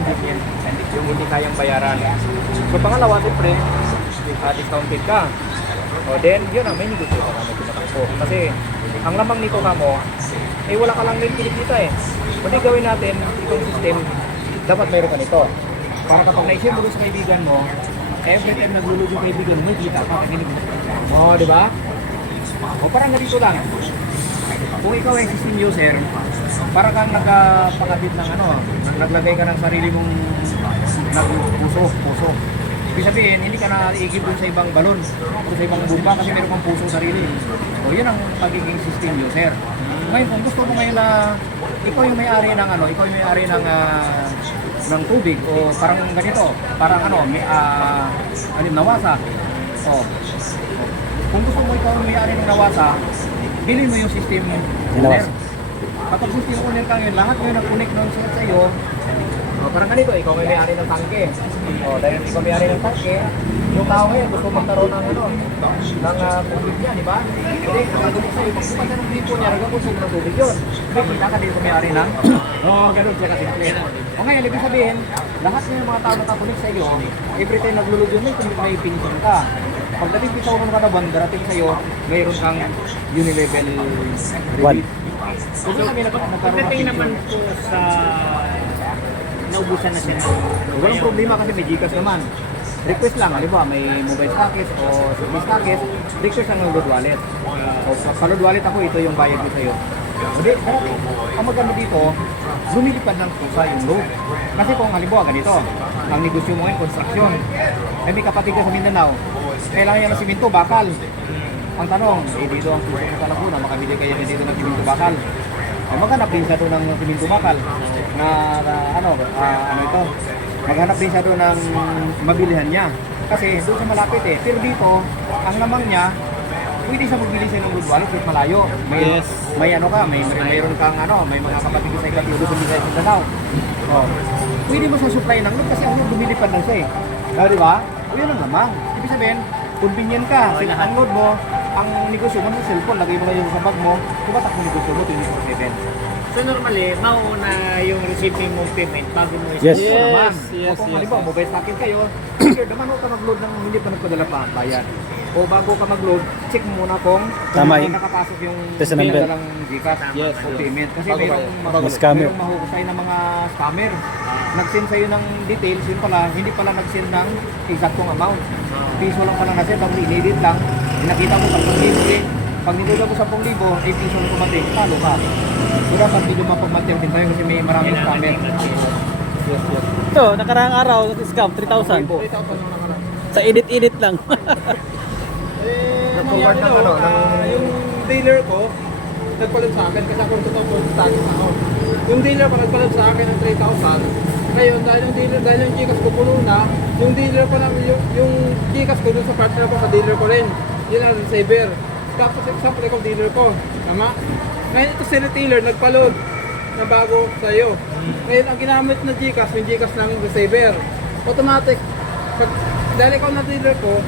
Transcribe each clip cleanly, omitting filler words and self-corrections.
inconvenient, yung hindi kayang bayaran. So pangalawa, siyempre, discounted ka. O then, yun ang may negosyo ka kamo tumatakbo. Kasi ang lamang nito kamo, eh wala ka lang din kinikita eh. Kundi gawin natin itong system, dapat mayroon ka nito. Para kapag na-share mo sa kaibigan mo, every time naglulog yung kaibigan mo, may kita ka. O, di ba? O parang ganito lang. Kung ikaw ay system user, para kang nagpakabit ng ano, naglagay ka ng sarili mong puso. Ibig sabihin, hindi ka na iigib dun sa ibang balon o sa ibang bumba kasi meron kang puso sarili. O yun ang pagiging system user. Ngayon, kung gusto mo ngayon na ikaw yung may-ari ng ano, ikaw yung may-ari ng tubig o parang ganito, parang ano, nawasa. O, kung gusto mo ikaw yung may-ari ng nawasa, bilhin mo yung system owner. Kapag system owner ka ngayon, lahat ngayon nag-connect nun sa iyo. O, parang ganito, ikaw may may-ari ng tangke. O, dahil ikaw may-ari ng tangke, yung tao ngayon gusto magkaroon ng ano, ng tubig niya, di ba? Hindi, nakagulit sa'yo. Pag pumunta ng gripo niya, nagkakonsum ng tubig yun. May kita ka dito may-ari ng? Oo, ganun siya kasi. O ngayon, ibig sabihin, lahat ng mga tao nakakulit sa iyo, every time naglulog yun, may pinsan ka. Pagdating sa unang kanaban, darating sa'yo, mayroon kang unilevel rebate. So, pagdating naman po sa naubusan na siya. Walang problema kasi may Gcash naman. Request lang, halimbawa may mobile package o service package, request lang ng load wallet. O sa load wallet ako, ito yung bayad ko sa'yo. Hindi, ang maganda dito, lumilipad ng pusa yung load. Kasi kung halimbawa ganito, ang negosyo mo ngayon, construction. Ay may kapatid ka sa Mindanao, kailangan niya ng simento, bakal. Ang tanong, dito ang puso ng Kalaguna, makabili kayo dito ng simento bakal. Ay maghanap din siya doon ng simento bakal na ano ito, maghanap din siya doon ng mabilihan niya. Kasi doon sa malapit eh. Pero dito, ang lamang niya, pwede siya magbili siya ng load wallet kahit malayo. May ano ka, mayroon kang ano, may mga kapatid sa ikatulog sa Mindanao. Oh. Pwede mo sa supply ng load kasi ang load lumilipad lang siya eh. Di ba? O yun ang lamang. Ibig sabihin, convenient ka. Ang load mo, ang negosyo mo ng cellphone, lagay mo ngayon sa bag mo, tumatak mo negosyo mo 24/7. So normally, mauna yung receiving mong payment bago mo Yes. Naman. Yes, Kung yes, halimbawa, yes. mobile stocking kayo, sure naman ka mag-load ng hindi pa nagpadala pa bayad. O bago ka mag-load, check mo muna kung Tama hindi yun. nakapasok yung Test number. bill ng Gcash Yes, o yes. payment. Kasi Bago mayroong ba? Bago scammer. mayroong mahusay na mga scammer. Nag-send sa'yo ng details, yun pala, hindi pala nag-send ng exactong amount. Piso lang pala na-send, tapos in-edit lang. Nakita mo 10,000 eh. Pag nilulag mo 10,000, ay piso lang kumating, talo ka. So dapat hindi mo pagmatir din tayo kasi may maraming scammer. Yes. Ito, nakaraang araw, scam, 3,000. 3,000 lang naman. Sa edit lang. Nag-forward ng ano, yung dealer ko, nagpalag sa akin kasi ako totoo po sa akin ako. Yung dealer ko nagpalag sa akin ng 3,000. Ngayon, dahil yung Gcash ko puno na, yung dealer ko namin, yung Gcash ko dun sa partner ko, sa dealer ko rin. Yun ang receiver. Tapos example ko, dealer ko. Tama? Ngayon ito si retailer, nagpaload na bago sa'yo. Ngayon, ang ginamit na Gcash, yung Gcash ng receiver. Automatic. Dahil ikaw na dealer ko,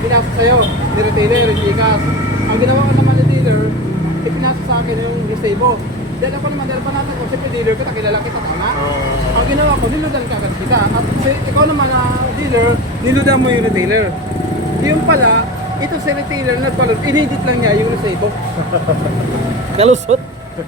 pinasa sa'yo, ni retailer, yung Gcash. Ang ginawa ko naman ni dealer, ipinasa sa akin yung resibo. Dahil ako naman, dahil pa natin kung siyempre dealer kita, kilala kita, tama? Ang ginawa ko, niludan ka agad kita. At ikaw naman na dealer, niludan mo yung retailer. Yung pala, ito si retailer, nagpalod, inedit lang niya yung resibo. Kalusot.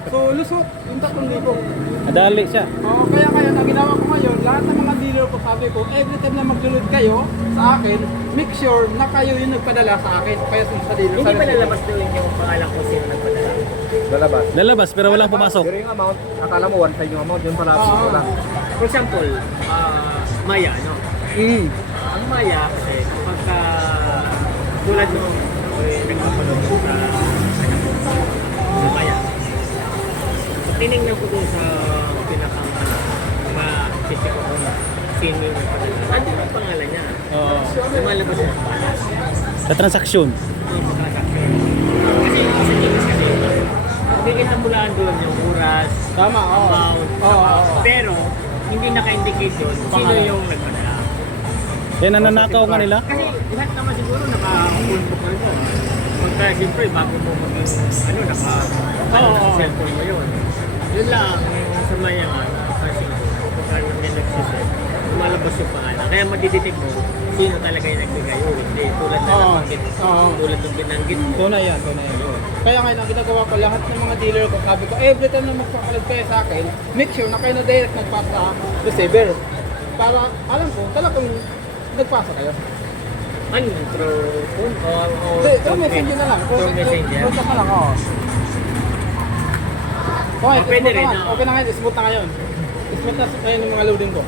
So, lusot, yung 3,000. Nadali siya. Oo, kaya ngayon, ang ginawa ko ngayon, lahat ng mga dealer ko, sabi ko, every time na maglulod kayo sa akin, make sure na kayo yung nagpadala sa akin. Kaya sa dealer. Hindi pa lalabas doon yung pangalan ko sino nagpadala. lalabas. Lalabas pero walang pumasok. Pero yung amount, akala mo one time yung amount, yun pala piso lang. For example, Maya, no? Ang Maya kasi kapag tulad nung nagpapalog sa Maya, tinignan ko doon sa pinakang ma-check ko kung sino yung nagpadala. Nandun yung pangalan niya. Oo. Lumalabas yung pangalan. Sa transaksyon. Yung transaction. Kasi sa Gcash kasi, bigyan mo lang doon yung oras, Tama, oo. amount, Oo. pero hindi naka-indicate doon sino yung nagpadala. Yan nananakaw nga nila. Kasi lahat naman siguro naka-full pa rin mo. Pagka siyempre bago mo maging naka-cellphone mo yun. Yun lang, yung sa maya nga, kasi pagka may Kaya madidetect mo sino talaga yung nagbigay o hindi. Tulad na Oo. nabanggit. Oo. Tulad ng binanggit mo. Tunay yan. Kaya ngayon, ang ginagawa ko, lahat ng mga dealer ko, sabi ko, every time na magpapalag kayo sa akin, make sure na kayo na direct nagpasa sa receiver. Para alam ko, talagang nagpasa kayo. Ano yun? Through phone o Through messenger na lang. Through messenger. Through chat na lang, oo. Okay, Oh, pwede smooth rin, naman. oo. Okay na ngayon, smooth na ngayon. Smooth na ngayon yung mga loading ko.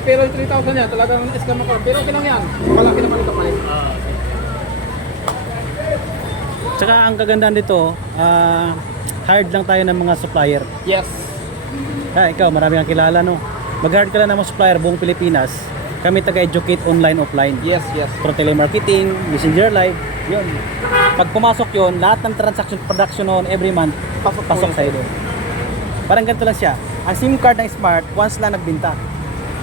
Pero yung 3,000 yan, talagang scam ako. Pero okay lang yan. Malaki naman ito kayo. Ah, Tsaka ang kagandahan dito, hired lang tayo ng mga supplier. Yes. Ikaw, marami kang kilala, no? Mag-hire ka lang ng mga supplier buong Pilipinas. Kami taga-educate online, offline. Yes, yes. Through telemarketing, messenger live, yun. Pag pumasok yun, lahat ng transaction production noon every month, pasok sa'yo doon. Parang ganito lang siya. Ang SIM card ng Smart, once lang nagbinta.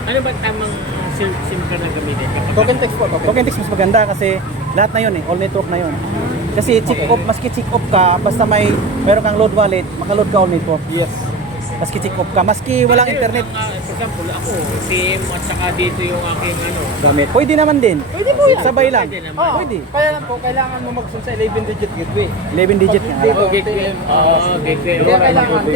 ano ba tamang SIM card na gamitin? Token text po, Token text mas maganda kasi lahat na yun all network na yun. Kasi check off, maski check off ka, basta meron kang load wallet, makaload ka all network. Yes. Maski check off ka, maski walang Kasi internet, for example, ako, SIM at saka dito yung aking ano. gamit. Pwede naman din. Pwede po yan. Sabay lang. Pwede naman. Oh, Pwede. Kaya lang po, kailangan mo magsun sa 11-digit gateway. 11 digit Pag nga. hindi Oh, gateway. Oh, gateway. Kaya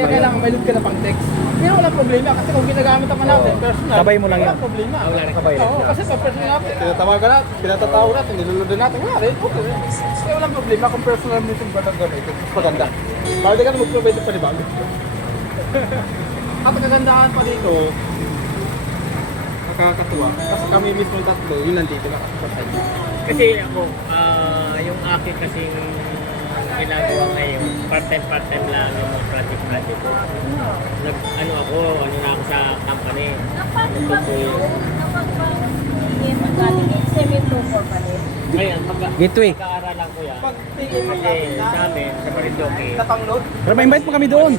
kailangan may load ka na pang text. Pero walang problema kasi kung ginagamit naman natin personal, Sabay mo lang yan. walang problema. Wala rin. Sabay lang. Oo, kasi sa personal natin, tinatawagan natin, pinatatawag natin, niluludan natin, wala rin, okay rin. Kaya walang problema kung personal mo itong batang gamitin. Mas maganda. Bakit ka na mag-provide ng panibago? At ang kagandahan pa dito, nakakatuwa. Kasi kami mismo tatlo, yun nandito nakakasay. Kasi ako, yung akin kasing ginagawa ngayon, part-time lang yung mga project. Ano na ako sa company. Ngayon, Gateway. pag-aaralan ko yan, Pag tingin mo kasi sa amin, sa Marindoque, na pang-load, Pero ma-invite mo kami doon.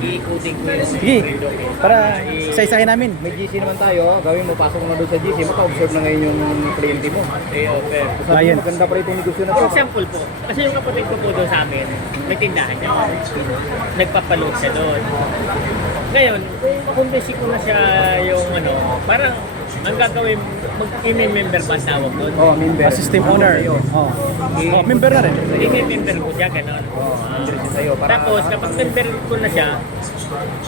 iikutin ko yun sa Sige, Marindoque. para isa-isahin namin. May GC naman tayo, gawin mo, pasok mo na doon sa GC, maka-observe na ngayon yung kliyente mo. offer. Sabi Ayun. mo, maganda pa rin itong negosyo na For to. example po, kasi yung kapatid ko po doon sa amin, may tindahan niya. Nagpapaload siya doon. Ngayon, kumbesi ko na siya yung ano, parang ang gagawin, mag-member ba ang tawag doon? Oh, member. System owner. Oh. Member na rin. I-member ko siya, gano'n. Member siya sa'yo. Para Tapos, kapag member ko na siya,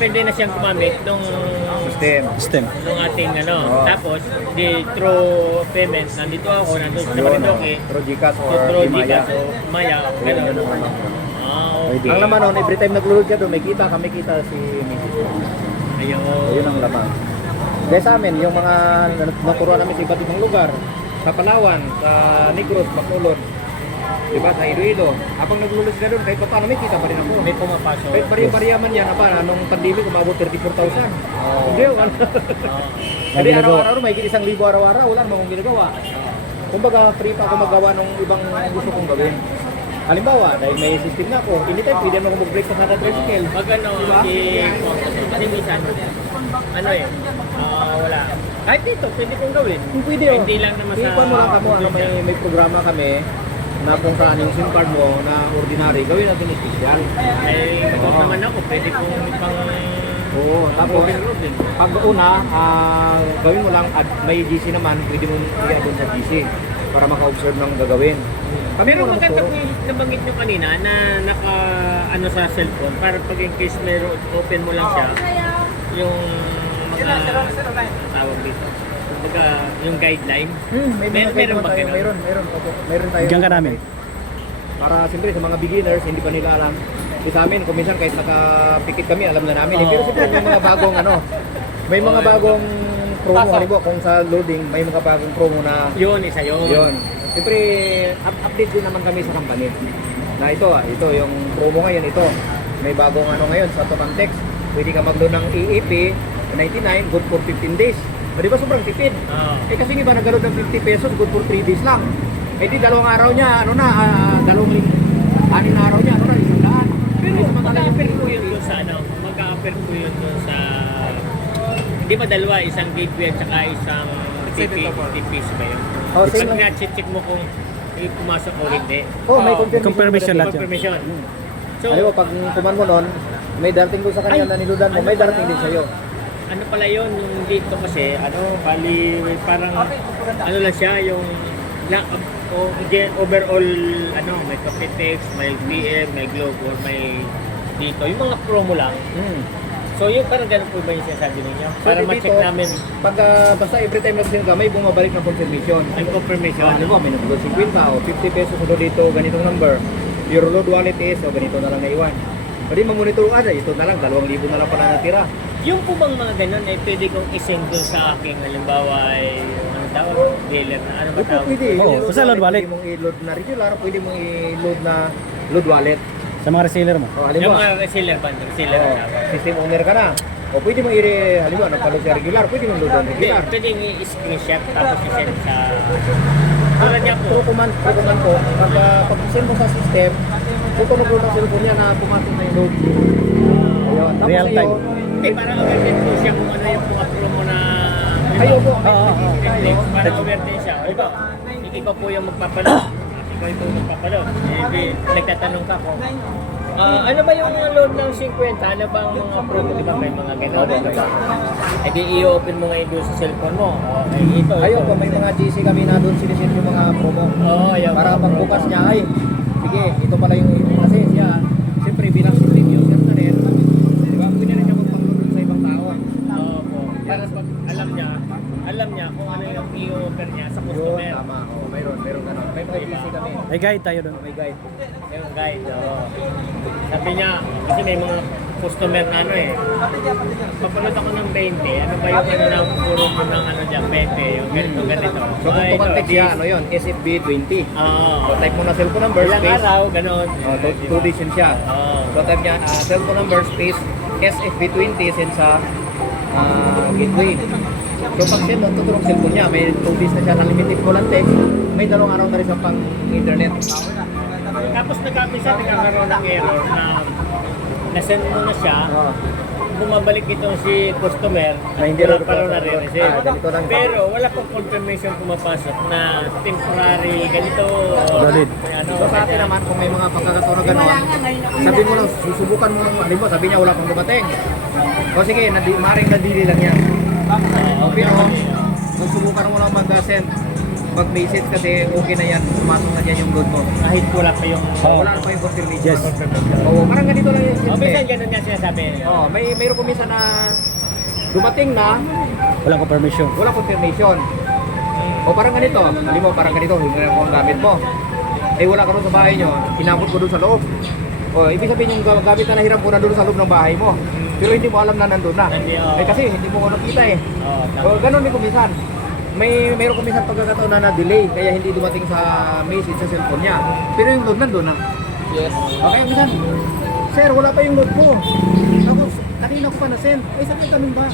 pwede na siyang gumamit system. nung ating ano. Oo. Tapos, through payments, nandito ako, nandito sa Yun, Marindoque, through Gcash or through Maya. Gcash o Maya, gano'n. Okay. Ang laman nun, every time nag-load ka doon, may kita si Mrs. Ayun. Ayun ang laman. Kaya sa amin, yung mga nakuruan namin sa iba't ibang lugar, sa Palawan, sa Negros, Bacolod, diba, sa Iloilo, habang naglulus ka doon, kahit pa paano may kita pa rin ako. May pumapasok. Kahit bariya-bariya man yan, nung pandemic, umabot 34,000. Hindi, ano. Hindi, araw-araw, may 1,000 araw-araw, wala namang ginagawa. Kumbaga, free pa ako magawa ng ibang gusto kong gawin. Halimbawa, dahil may system na ako, anytime pwede naman akong mag-break sa kada tricycle. Pag ano, kasi minsan, wala. Kahit dito, pwede kong gawin. Pwede oh. Hindi lang naman sa... Ipon mo lang kamo, may programa kami na kung saan yung SIM card mo na ordinary, gawin natin special. Ay, kapag naman ako, pwede kong pang... Oo, tapos overload din. pag una, gawin mo lang at may GC naman, pwede mo i-add doon sa GC para maka-observe ng gagawin. Pero mo lang maganda magturo. po yung nabanggit nyo kanina na naka ano sa cellphone para pag in case meron open mo lang siya yung mga tawag dito. Kumbaga yung guideline. May Meron guide ba tayo, ganun? meron tayo. Bigyan ka namin. Para siyempre sa mga beginners, hindi pa nila alam. Sa amin, kung minsan kahit nakapikit kami, alam na namin. Pero siyempre may mga bagong may mga bagong promo. Halimbawa, kung sa loading, may mga bagong promo na Yun, isa yun. yun. Siyempre, update din naman kami sa company. Na ito yung promo ngayon, ito. May bagong ngayon sa Tokan Text. Pwede ka mag-load ng EAP, 99, good for 15 days. Di ba sobrang tipid? Kasi yung iba nag-load ng 50 pesos, good for 3 days lang. Di dalawang araw niya, anin na araw niya, isang daan. Pero mag-a-appear ko yun doon sa mag-a-appear ko yun doon sa hindi ba dalawa, isang gateway at saka isang TPS ba yun? Oh, Pag same lang. na-check mo kung pumasok o hindi. Oh, may Confirmation lahat yun. Confirmation. So, Alam mo, pag kuman mo nun, may darating doon sa kanya na niludan mo, may darating din sa'yo. ano pala yun, yung dito kasi, bali, parang, ano lang siya, yung, overall, may Capitex, may PM, may Globe, or may dito, yung mga promo lang. So yung parang ganun po ba yung sinasabi ninyo? Para So, ma-check dito, namin Pag basta every time nag-send ka, may bumabalik na confirmation. ang confirmation. Ano mo, may nagulog 50 o 50 pesos ko dito, ganitong number. Your load wallet is, o ganito na lang naiwan. Pwede mamonitor ka, ito na lang, 2,000 na lang pala natira. Yung po bang mga ganun, pwede kong isend doon sa aking, halimbawa, ano tawag, dealer na, ano ba Opo, tawag? pwede. Oo, Yung basta load wallet. Pwede mong i-load na regular, pwede mong i-load na load wallet. Sa mga reseller mo. O, Yung halimbawa, mga reseller ba? Reseller na tawag. system owner ka na. O pwede mong halimbawa, nagpa-load ka regular, pwede mong load Hindi, regular. pwede yung i-screenshot tapos i-send sa... Tulad niya po. True command po. Pag send mo sa system, tutunog ang cellphone niya na pumasok na yung load. Ayun. Tapos Real time. Parang aware po siya kung ano yung mga promo na... Ayaw po. Parang aware din siya. Iba, ikaw po yung magpapaload. Ikaw yung magpapaload. Nagtatanong ka kung ano ba yung mga load ng 50? Ano bang mga promo? Di ba may mga gano'n? E di i-open mo ngayon doon sa cellphone mo. Okay, ito. Ayaw po, may mga GC kami na doon sinisend yung mga promo. Oo, ayaw. Para pagbukas niya, ay, sige, ito pala yung kasi siya, siyempre bilang system user na rin, di ba, pwede rin niya magpag-load sa ibang tao. Oo po. Para pag alam niya kung ano yung i-offer niya sa Yun, customer. tama. Oo, mayroon ganun. May mga GC kami. May guide tayo doon. May guide. Yung guide, oo. Sabi niya, kasi may mga customer na papalot ako ng 20, ano ba yung ano na puro mo ng ano dyan, 20, yung ganito. So kung tumantik siya, ano yun, SFB 20. Oo. So type mo na cellphone number, Ilang space. araw, ganon. Oh, 2 days yun siya. Oo. So type niya, cellphone number, space, SFB 20, send sa gateway. So pag send mo, tutulong cellphone niya, may 2 days na siya na limited call and text, may 2 araw na rin sa pang internet. Tapos nagkakaroon ng error na nasend mo na siya, Oh. bumabalik itong si customer Na hindi wala rin pa rin po- nare-receive. ganito lang. Pero wala pong confirmation pumapasok na temporary ganito. Valid. Ano, So sa atin naman, kung may mga pagkakataon na gano'n, sabi mo lang, susubukan mo, halimbawa, sabi niya wala pang dumating. O sige, maring nadili lang yan. Pero, susubukan mo lang mag-send, mag-message kasi okay na yan, pumasok na dyan yung load mo. kahit wala pa yung... Wala na pa yung confirmation. Yes. Oo, parang ganito lang yung O, minsan system. ganun nga sinasabi. Oo, mayroon ko minsan na dumating na, Walang confirmation. walang confirmation. O parang ganito, halimbawa parang ganito, hindi na ang gamit mo. Eh wala ka doon sa bahay nyo, inabot ko doon sa loob. O ibig sabihin yung gamit na nahiram ko na doon sa loob ng bahay mo. Pero hindi mo alam na nandun na. Hindi, oo. Eh kasi hindi mo ko nakita eh. Oo, O ganun din ko minsan. Mayroon ko minsan pagkakataon na na-delay kaya hindi dumating sa message sa cellphone niya. Pero yung load nandun na. Yes. Okay, minsan, sir, wala pa yung load ko. Tapos, kanina ko pa na-send. Eh, sabi ganun ba?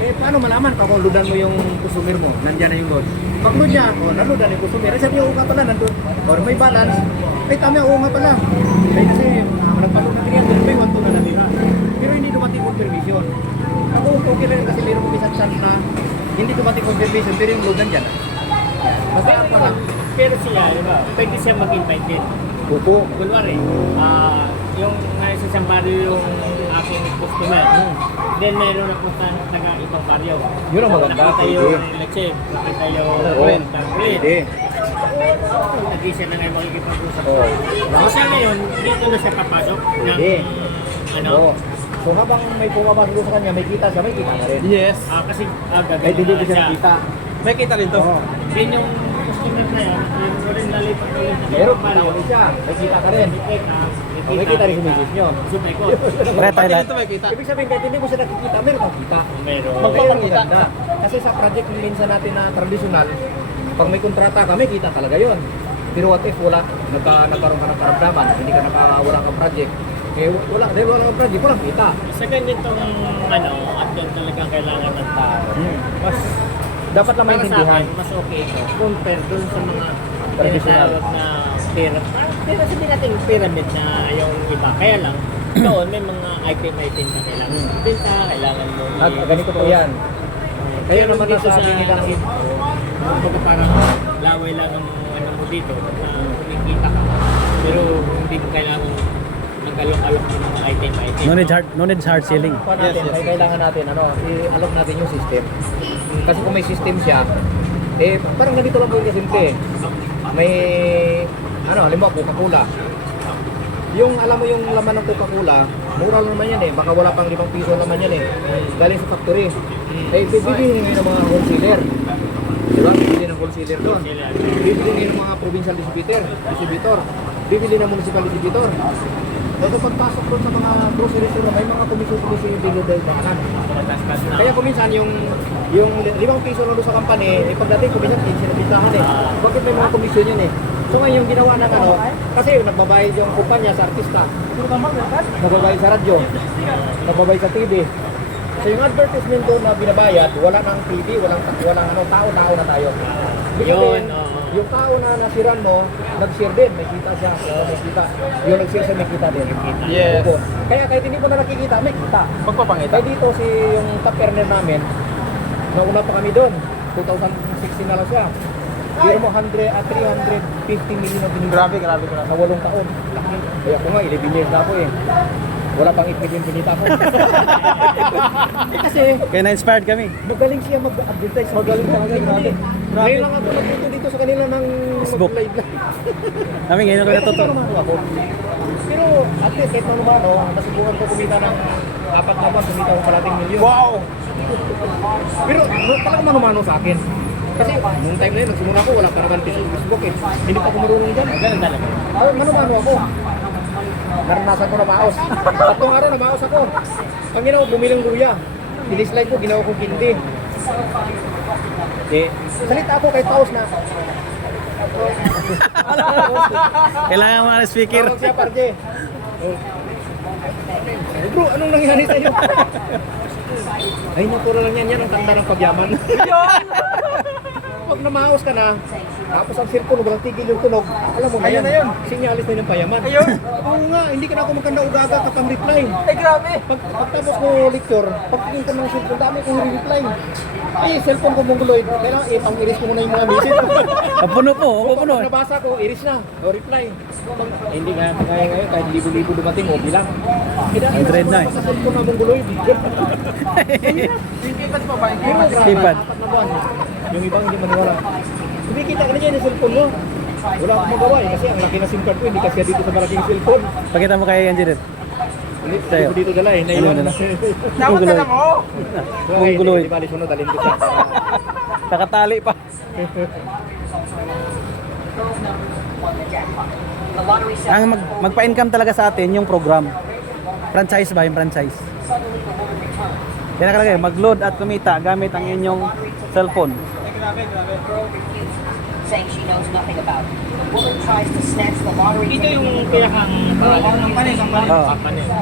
Eh, paano malaman kung loadan mo yung customer mo? Nandiyan na yung load. Pag-load niya, naloadan yung customer. Eh, sabi niya, oo nga pala, nandun. Or may balance. Eh, tama, oo nga pala. Eh, kasi, nagpaload na tingin, may 1 to na natira. Pero hindi dumating confirmation. Ako, okay rin kasi meron ko minsan chance na hindi dumating confirmation, pero yung load nandiyan. Basta pa lang. Pero siya, di ba, pwede siya mag-invite din. Opo. Kunwari, yung nasa isang baryo yung aking customer, then mayroon na punta taga ibang baryo. Yun ang maganda, Nakita pwede. yung leche, nakita yung Oo. taglit. Pwede. Nag-isa na ngayon makikipag-usap. Oo. So siya ngayon, dito na siya papasok ng, Pwede. ano, Oo. So habang may pumapasok sa kanya, may kita siya, may kita na rin. Yes. kasi May gagawin deliver siya ng kita. May kita rin to. Oo. Then yung customer na yun, yung rin nalipat ko yun sa Meron ibang kita baryo. ulit siya, may kita ka rin. May kita rin sa misis nyo. Subay ko. Kaya tayo Pati lahat. dito may kita. Ibig sabihin, kahit hindi mo siya nakikita, meron kang kita. Meron. Magpapakita na. Kasi sa project minsan natin na traditional, pag may kontrata ka, may kita talaga yon. Pero what if wala, nagkaroon ka ng karamdaman, hindi ka wala kang project. Eh, dahil wala kang project, walang kita. Sa ganitong at yun talagang kailangan ng tao. Mas Dapat lang para sa maintindihan. akin, mas okay ito compare dun sa mga Traditional. tinatawag na pyramid. Pero sabihin natin pyramid na yung iba. Kaya lang, doon may mga item na kailangan benta, kailangan mo Ganito po yan. Kaya naman dito nasabi nilang kumbaga parang laway lang ang ano mo dito na kumikita ka. Pero hindi mo kailangan mag-alok-alok ng mga item. No need hard selling. Pa natin, Yes, yes. ay kailangan natin, i-alok natin yung system. Kasi kung may system siya, parang ganito lang po yung kasimple. May, halimbawa, Coca-Cola. Yung, alam mo yung laman ng Coca-Cola, mura lang naman yan baka wala pang 5 piso naman yan galing sa factory. Bibili ngayon ng mga wholesaler. Diba? Bibili ng wholesaler doon. Bibili ngayon ng mga provincial distributor. Bibili ng municipal distributor. So pagpasok doon sa mga grocery store, may mga komisyon si dealer na kanan. Kaya kuminsan yung 5 piso lang doon sa company, pagdating kuminsan 15 na pintahan Bakit may mga komisyon yun So ngayon yung ginawa ng kasi nagbabayad yung kumpanya sa artista. Nagbabayad sa radyo. Nagbabayad sa TV. So yung advertisement doon na binabayad, wala nang TV, walang tao na tayo. Yun, Yung tao na nasiran mo, nag-share din, may kita siya, may kita. Yung nag-share siya, may kita din. Yes. Opo. Kaya kahit hindi mo na nakikita, may kita. Magpapangita. Kaya dito yung top earner namin, nauna pa kami doon, 2016 na lang siya. Biro mo 350 million ang binigay. Grabe. Sa 8 taon. Laki. Kaya ako nga, 11 years na ako Wala pang 8 million pinita ko. Kasi, Kaya na-inspired kami. magaling siya mag-advertise. Magaling grabe. Ngayon lang ako nagpunto dito sa kanila ng Facebook. mag-live lang. Kami ngayon ako natuto. Ako. Pero at least kahit manumano, nasubukan ko kumita ng 4 na buwan, kumita ko kalating milyon. Wow! Pero talagang manumano sa akin. Kasi nung time na yun, nagsimula ko, wala pa naman Facebook Hindi pa ako marunong dyan. Ganun talaga. Manumano ako. Naranasan ko na maos. 3 araw na maos ako. Ang ginawa, bumilang luya. Inislide ko, ginawa ko kindi. Salita ako kay Taos na. Kailangan mo na speaker. Tawag siya, Parje. Bro, anong nangyari sa'yo? Ay, natural lang yan. Yan ang tanda ng pagyaman. Pag namaos ka na, tapos ang cellphone, walang tigil yung tunog, alam mo na Ayun yan. na yun. Sinyalis na yung payaman. Ayun. Oo nga, hindi ka na ako magkanda ugaga kapag reply. Ay, grabe! Pagtapos ko lecture, pagtingin ko ng cellphone, dami kong reply. Cellphone ko mongoloid. Kailangan pang-iris ko muna yung mga message. Papuno po, papuno. Pag nabasa ko, iris na. O reply. Hindi nga, kaya ngayon, kahit libo-libo dumating, o bilang. Ang dread na Sa cellphone na mongoloid. Yung keypad pa ba? Yung Pero keypad. grabe, Keypad. 4 na buwan. Yung ibang hindi maniwala. Kumikita ka na dyan yung cellphone mo. Wala akong magawa kasi ang laki na SIM card ko, hindi kasi dito sa malaking cellphone. Pakita mo kay Angelet. Hindi Sa'yo. ko dito dala naiwan Ano na. Dapat na lang, oh! Mongoloid. Di bali sunod, dalhin ko siya. Nakatali pa. Ang magpa-income talaga sa atin yung program. Franchise ba yung franchise? Kaya nakalagay, mag-load at kumita gamit ang inyong cellphone. Saying she knows nothing about it. The woman tries to snatch the lottery Dito ticket. yung pinakang Oh.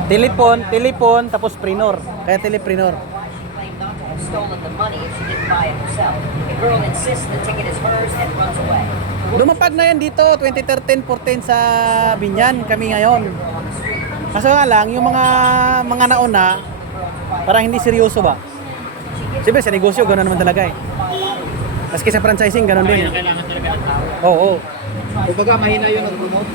Telepon, tapos preneur. Kaya telepreneur. She claimed not to have stolen the money if she didn't buy it herself. The girl insists the ticket is hers and runs away. Lumapag na yan dito, 2013-14 sa Binyan, kami ngayon. Kaso nga lang, yung mga nauna, parang hindi seryoso ba? Siyempre sa negosyo, gano'n naman talaga Maski sa franchising, gano'n din. kailangan talaga ng tao. Oo. Kumbaga mahina yun ang promote.